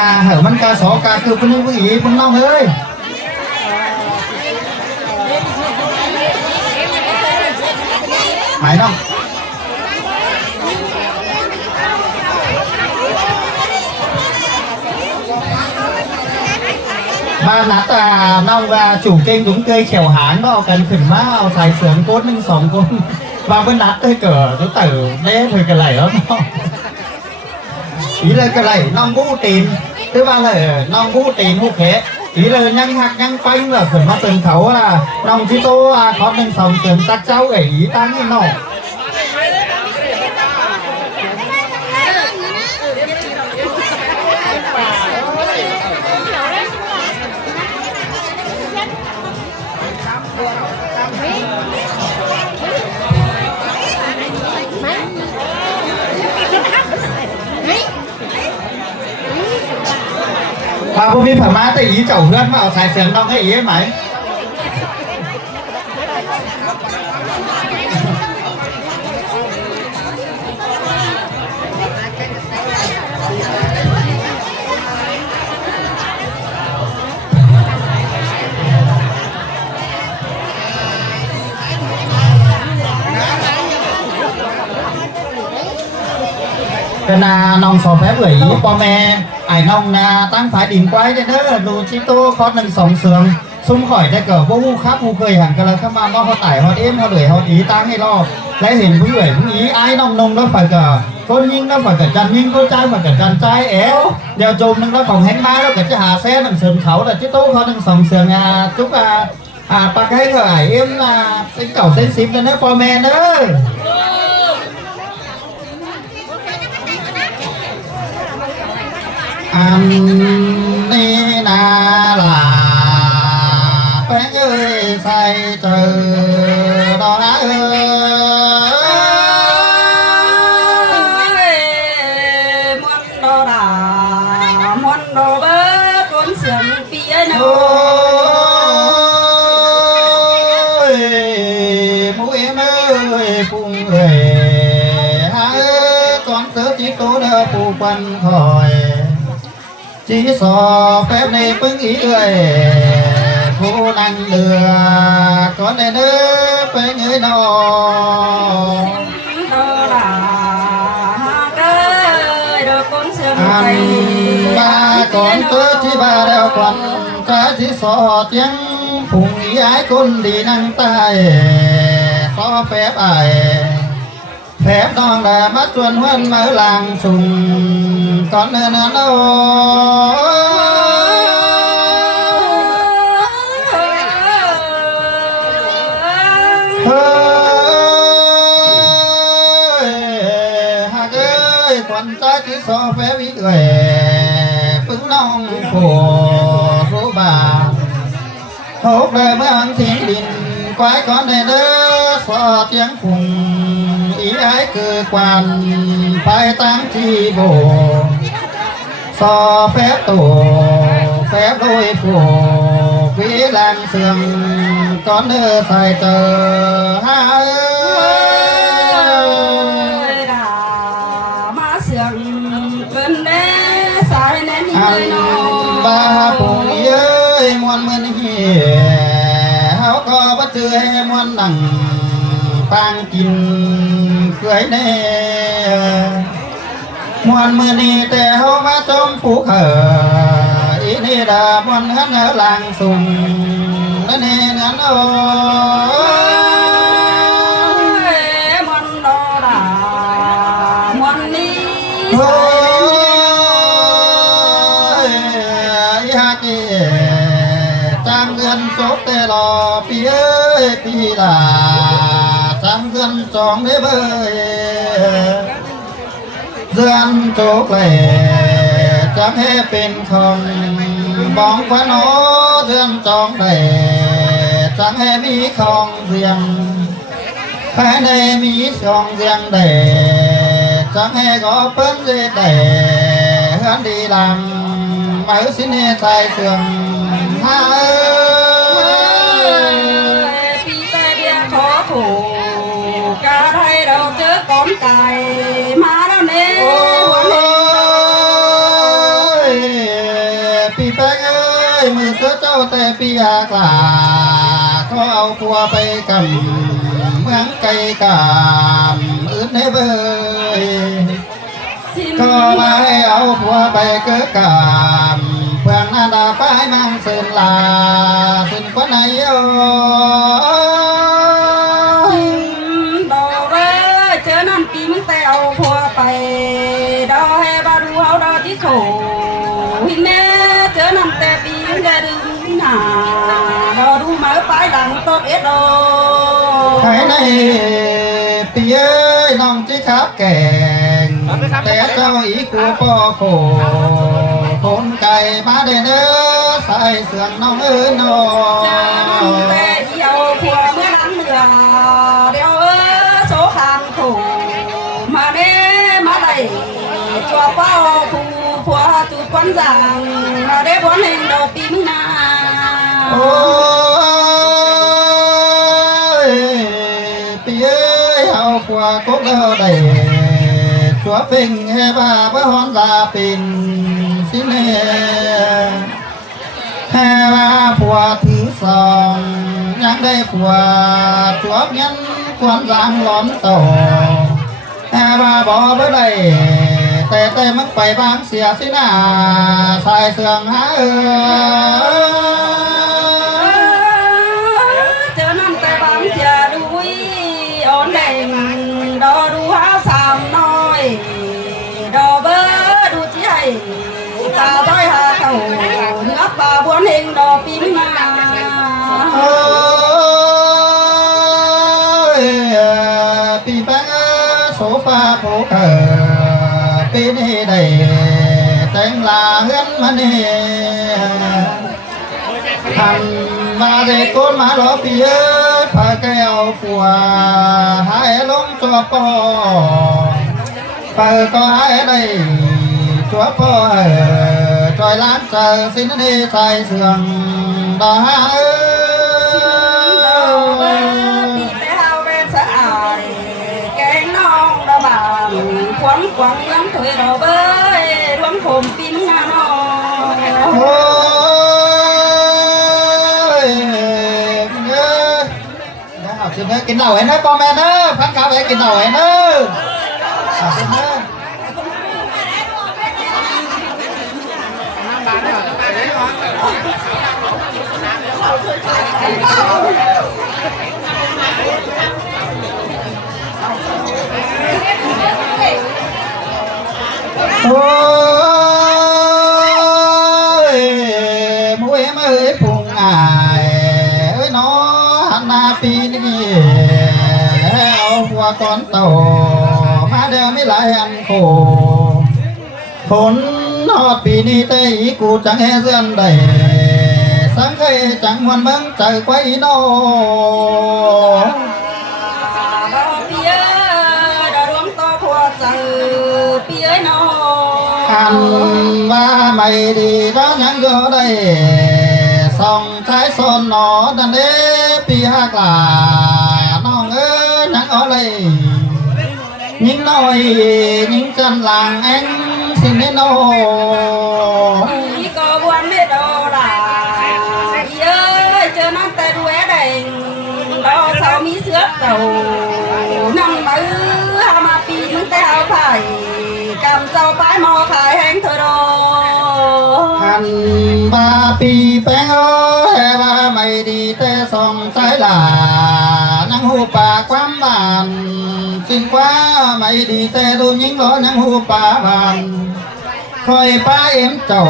hở mân ca só ca cứ phân với ý phân long ơi phải không ba nát nong và chủ kênh đúng cây khẻo hán đó cần khẩn má ao xài sướng cốt nâng sóng cốt và bên nát cây cờ tôi tử đế thôi cái này đó ý là cái này nong vũ tiền thứ ba là nong vũ tiền hút khế ý là nhăn hạt nhăn quanh là khẩn mắt từng khẩu là nong chỉ tô có nâng sóng sướng tắc cháu gãy ý tăng như nọ bà không biết phải má tay ý chậu hương mà ở xài sườn đâu cái ý ấy mày cái là nòng sò phép gửi po mẹ ai nòng là tăng phải điểm quái thế đó đồ chi tô khó nâng sòng sườn xung khỏi đây cờ vô hu khắp hu cười hàng cái là các bạn họ tải họ êm họ đuổi họ ý tăng hay lo lấy hình với người với ý ai nòng nông đó phải cờ con nhưng nó phải cờ chân nhưng con trai phải cờ chân trai éo đeo chùm nó phòng hánh má đó cả chứ hà xe nâng sườn khẩu là chứ tô khó nâng sòng sườn chúc bà cái rồi em cái cầu tên xịp cho nó po mẹ nữa ni na là bé ơi say trời đó ơi món đồ đà món đồ bớt cuốn sườn phía nô mũi em ơi phùng về con tớ chỉ tố đỡ phù quanh khỏi chỉ so phép này bưng ý ơi phụ năng đưa con này nữa với người nó ba con tớ chỉ ba đeo quần ta chỉ so tiếng phùng ý ái con đi năng tay so phép ai phép đó là mắt chuồn huân mở làng sùng con nên nó hạc ơi con ta chỉ so phép ý người phứng nông của số bà hốt đời mới ăn thiên đình quái con này đó so tiếng phùng ý ái cơ quan phải tăng chi bộ so phép tổ phép đôi phù quý làng sườn con đưa phải tờ ha ơi má sườn bên đế sai nên người nó ba phùng ý ơi muôn mơn hìa háo có bất tư hay muôn đằng tăng kinh cưới nè muôn mưa đi tè hô má tôm phú khờ ý đi đà muôn hết ở làng sùng nó nè ngắn ôi muôn đô đà muôn đi ôi ha kì trang gần chốt tè lò phía pi là trang dân tròn để bơi dân chốt lệ trang hết bên không bóng quá nó dân tròn lệ trang hết mỹ không riêng phải đây mỹ không riêng để trang hết có phân dễ để hướng đi làm mới xin hết sai sườn ha khổ cả đây đâu chứ con cài má đâu nè แป้งเอ้ยมือเสือเจ้าแต่ปียากลาก็เอาผัวไปกำเมืองไกลกามอื่นให้เบยก็มาให้เอาผัวไปเกิดกามเพื่อนนาดาป้ายมังเสินลาสินคนไหนโอ้ดอกเอ้ยเจอนั่นปีมึงแต่เอาผัวไปดอกให้บาดูเอาดอกที่โถหินแม่เจอนั่นแต่ปีมึงจะดึงหนาดอกดูมาไปดังตบเอ็ดโอใครในปีเอ้ยน้องจีครับแก่งแต่เจ้าอีกูปอโคคนไก่มาเด้อเด้อใส่เสื่องน้องเอ้ยน้อเจอนั่นแต่เดียวผัวเมื่อนั้นเหนือเดียวโซขานโถมาเด้มาไล่จัวเป้าผู้ผัวจุดควันจังมาเด้บวนเห็นดอกปีมึงนาโอ้ยปีเอ้ยเอาผัวกบแล้วได้ชัวเป็นแห่บ้าบ้าฮอนลาเป็นสิเน่แห่บ้าผัวถือสองยังได้ผัวชัวยันควันจางหลอมต่อแห่บ้าบ่บ่ได้แต่มึงไปบางเสียสินาใส่เสื่องหาเจอนั่นแต่บางเสียดุยอ่อนแดงดอดูหาสามน้อยดอเบอดูจีไอตาต้อยหาเขาเนื้อปลาบวนเฮงดอปีนมาปีแป้งโซฟาโผเกิดปีนี้ได้แต่งลาเฮือนมาเนี่ยทันมาได้โกนมาหลอปีเอ้ยพาแก้วผัวหายลงตัวปอเปิดก็หายได้ตัวปอจอยล้านเจอสินนี่ใส่เสื่องดาปีแต่เฮาเป็นสะอาดแกงน้องดาบานขวัญขวัญน้ำถอยดอกเบ้ยรวมผมปิ้นงานน้องโอ้ยกินเนื้อกินเหล้าไอ้เนื้อปอแม่เนื้อพันกาไปกินเหล้าไอ้เนื้อกินเนื้อโอ้ยมวยมาเอ้ยพุงอายเอ้ยน้อหันหน้าปีนี้เอาหัวก้อนโตมาเดิมไม่หลายอันโคผลนอดปีนี้แต่อีกูจังแห่เสื่อนได้สังเคยจังวันเบิ่งใจไว้โนดอกปีเอ้ยดอกรวมต่อผัวเจอปีเอ้ยน้องอันว่าไม่ดีร้อนยังก็ได้ส่องใช้โซนหนอดันเด้ปีหักลาน้องเอ้ยนังอะไรยิ่งน้อยยิ่งจันหลังเอ็งสิเนโนอีก็บวนไม่ดอล่ะเอ้ยเจอนั่งแต่ดูแอแดงดอสาวมีเสือเก่านั่งมือหามาปีมึงแต่เอาไผ่กำเจ้าป้ายมอขายแห้งเธอดอหันบาปีแป้งเอ้ยว่าไม่ดีแต่ส่องใจหลานังหูปากความบานสิ่งว่าไม่ดีแต่ดูยิ่งร้อนนังหูปากบานคอยป้าเอ็มเจ้า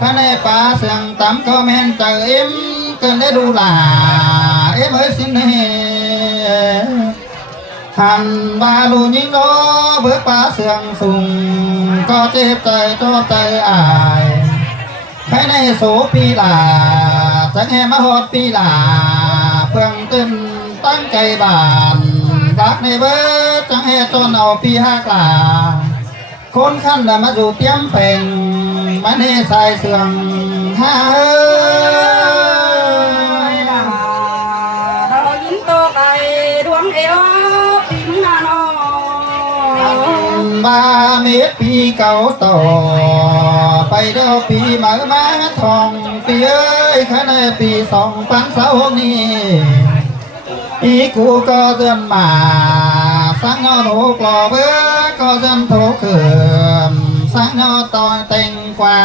ข้าในป้าเสียงต่ำก็แม่นเจอเอ็มเกินได้ดูหลาเอ็มเอ้ยสิเน่หันบาลูยิ่งร้อเบื่อป้าเสียงสูงก็เจ็บใจโจใจอายใครในโสปีลาจังแห่มาหอดปีลาเพื่องตึมตั้งใจบานรักในเบิดจังแห่จนเอาปีหักลาคนขั้นละมาอยู่เตรียมเป่งมันให้ใส่เสื่องหาเรายิ้มโตไก่ดวงเอวปีมนาโนบาเม็ดปีเก่าต่อไป ไปเดี๋ยวปีมาทองปีเอ้ยข้าในปี2020นี้อีกูก็เดินมาสังเงาโถกลอเบื่อก็เดินโถเขื่อนสังเงาตอยเต็งกว่า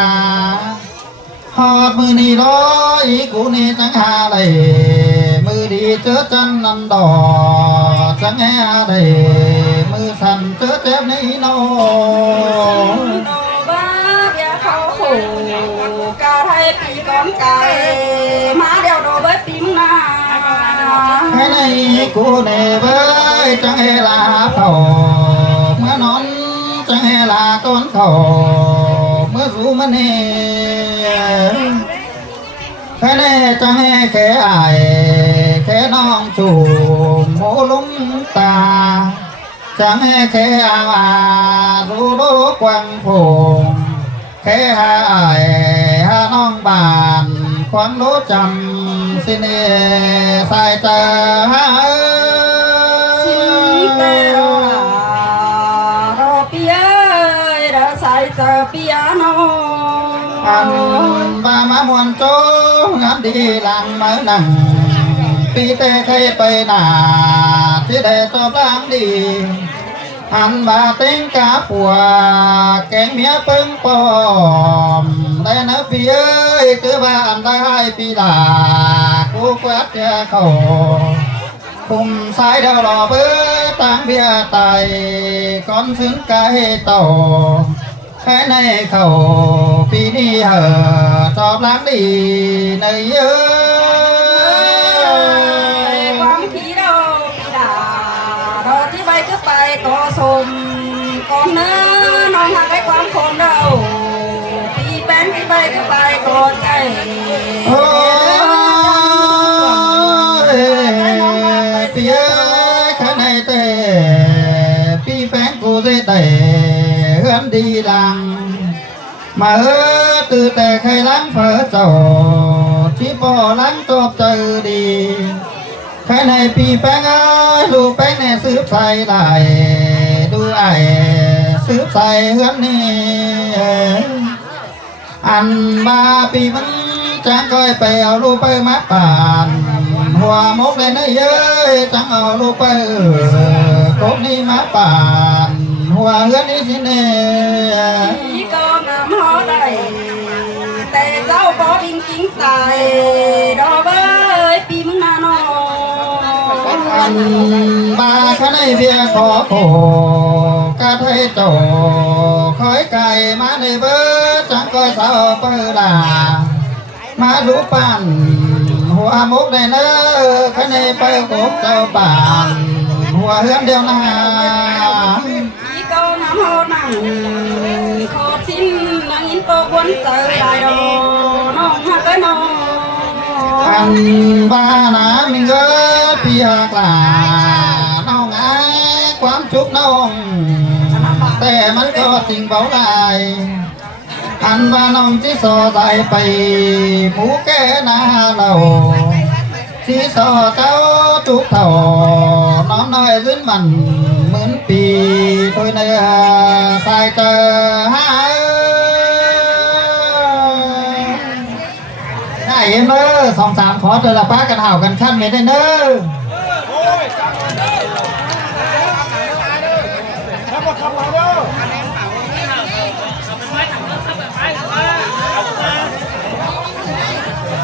ฮอดมือนี่ร้อยอีกูนี่จังหาเลยมือดีเจอจันนันดอจังแหาเลยมือสั่นเจอเจ็บนี่โน cao thay vì con cài má đeo đồ với phím na cái này cô này với chẳng hề là khẩu mưa nón chẳng hề là con khẩu mưa rú mưa nè cái này chẳng hề khẽ ải khẽ non chủ mô lúng ta chẳng hề khẽ rú đố quăng phùng khẽ ảiน้องบานความรู้จำสิเนใส่เจอสิเตโรโรเปียโรใส่เจอเปียโนอันบามามวนโจงานดีหลังมาหนังปีเตเคยไปหนาที่ได้ตอบรังดีอันบาเต็งกาปัวแกงเมียปึ้งปอมได้นะพี่เอ้ยคือบ้านได้ปีลากูกวาดเจ้าเขาปุ่มสายเดาวรอเบื้อตั้งเบียไตก่อนซึ้งกายโตแค่ในเขาปีนี้เหอะจอบล้างดีในเยอะความขี้เราปีลาเราที่ไปก็ไปก็สมก่อนเนื้อน้องหาไปความคนเราปีเป็นที่ไปก็ไปก็ใจโอ้ยปีเอ้ยข้าในเตะปีแป้งกูได้เตะเฮือนดีลังมาเออตื่นแต่ใครล้างเผอเจ้าที่บ่ล้างจบเจอดีใครในปีแป้งเอ้ยลูกแป้งในซื้อใส่ไหลดูไอ้ซื้อใส่เฮือนนี่อันบาปีมันจังก้อยไปเอาลูกไปมาป่านหัวมกเลยนะเย้ยจังเอาลูกไปกบนี่มาป่านหัวเฮือนนี่สิเน่ที่ก็งามหอได้แต่เจ้าบ่ดิ้งกิ้งตายดอกเอ้ยปีมึงนาโนอันบาข้าในเบียขอโคกาไทยโจคอยไก่มาในเบอร์จังก้อยสาวเปิดามาดูปั่นหัวมุกได้เนอข้าในไปกบเจ้าป่านหัวเฮือนเดียวนาที่ก็งามหอนั่งขอชิ้นนั่งอินโตบนเจอได้ดอกน้องฮักน้องอันบ้านามิงเกอพี่หักลาน้องไอ้ความชุกน้องแต่มันก็จริงเบาลายอันบ้าน้องที่สอตายไปผู้แก่นาเราที่สอเจ้าจุกเท่าน้องน้อยขึ้นมันเหมือนปีตัวเนื้อใส่เจอได้เอ็มเนอร์2-3 ขอเจอละป้ากันเห่ากันขั้นเมดเนอร์